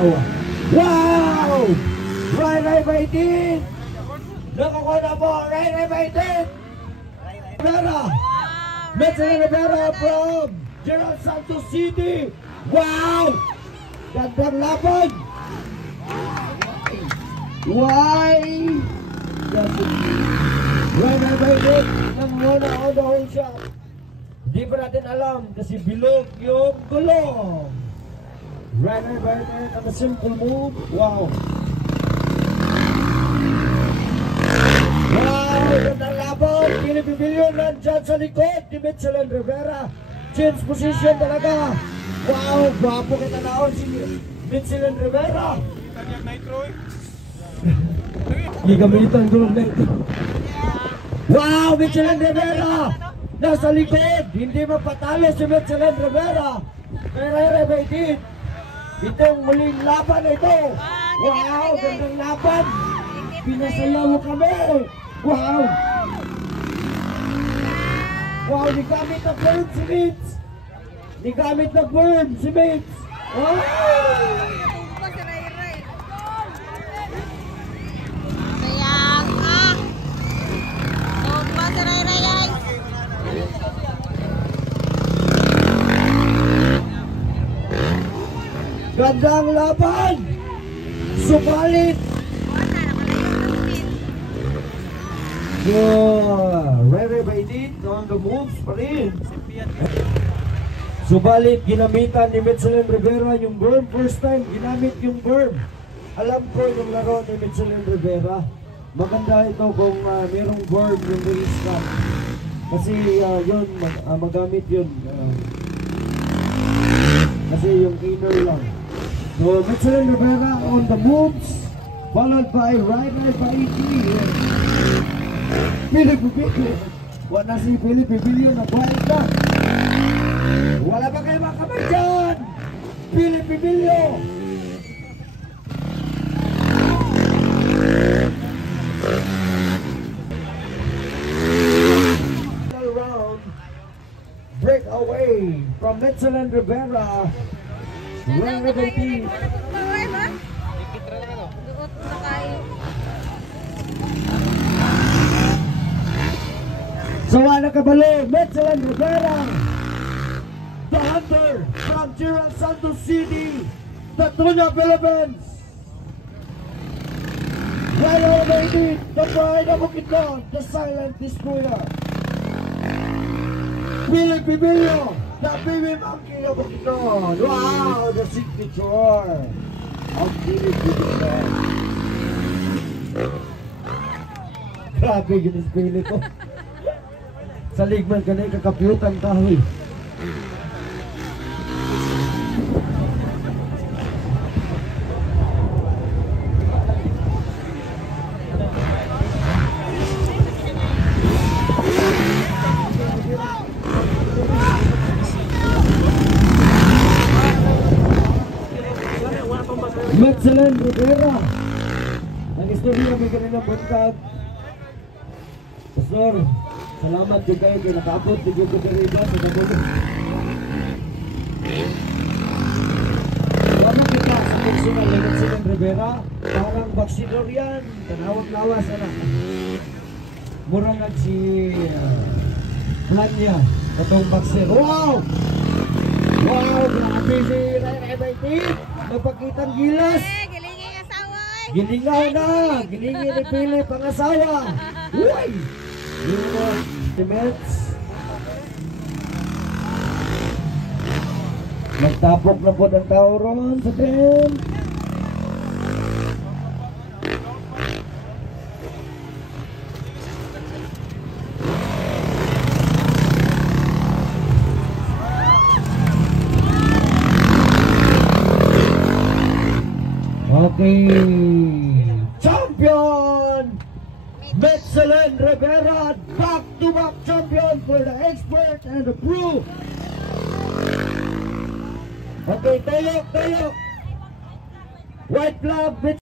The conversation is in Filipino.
asawa. Wow! Ray Baitin! Nakakuha na po, Ray Baitin! Rivera! Metzel Rivera from General Santos City! Wow! Gandang laban! Why? Ray Baitin! Nanguha on the whole shot. Di pa natin alam kasi bilog yung gulong. Ray Baitin on a simple move. Wow! Wow! Gandang laban! Pinipibilyon nandyan sa likod ni Metzel Rivera. Change position talaga. Wow! Gwapo kita naon si Metzel Rivera. Gigamitan ko ng nitro. Wow! Metzel Rivera! Nasa likod! Hindi mapatalo si Metzel Rivera. Pero Ray Baitin. Itong muling laban na ito. Wow! Gandang laban! Pinasaya mo kami! Wow! Wow! Nigamit na burn si Mitz! Nigamit na burn si Mitz! Wow! Gandang laban! Subalit! Ray Baitin on the moves pa rin. Subalit, ginamitan ni Metzel Rivera yung berm. First time, ginamit yung berm. Alam ko yung laro ni Metzel Rivera. Maganda ito kung mayroong berm yung race car. Kasi yun, magamit yun. Kasi yung inner lang. So, Metzel Rivera on the moves. Followed by Ray Baitin. Philip Bibilio. Wala si Philip Bibilio na buhay ka. Wala ba kayo makamay dyan? Philip Bibilio. Round. Breakaway from Metzel Rivera. Ray Baitin. So wala kabalo, Metzel Rivera, the hunter from General Santos City, Tatunya, Philippines. Ray Baitin, the pride of Bukidnon, the silent destroyer. Philip Bibilio, the baby monkey of Bukidnon. Wow, the signature of Philip Bibilio. Grabe ginis pili ko. Sa ligman ka na ikakapyutan kahoy. Metzel Rivera. Ang istorya may kanilang buntag. Pastor, salamat yung kayo kaya nakaabot di ko Rivera sa Tagulo. Salamat kita sa personal ni Metzel Rivera. Parang baksidor yan. Tanawag-lawas na. Mura na si Planya. Katong baksir. Wow! Wow! Grabe si Ray Baitin. Napakitang gilas. Gilingin asawa. Gilingaw na. Gilingin ni Philip ang asawa. Uy! Yung teammates. Nagtapok na po ng tao ron sa team. Okay. Champion! Metzel Rivera, back-to-back champion for the expert and the pro. Okay, tayo. White flag.